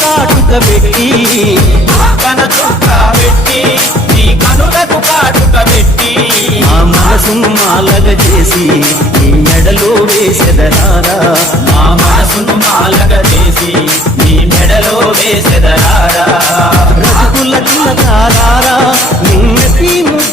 కాటుక కన చుక్క పెట్టి నీ కనులకు కాటుక పెట్టి. మా మనసు మాలగ చేసి నీ మెడలో వేసెదరారా మా మనసును మాలగ చేసి నీ మెడలో వేసెదరారా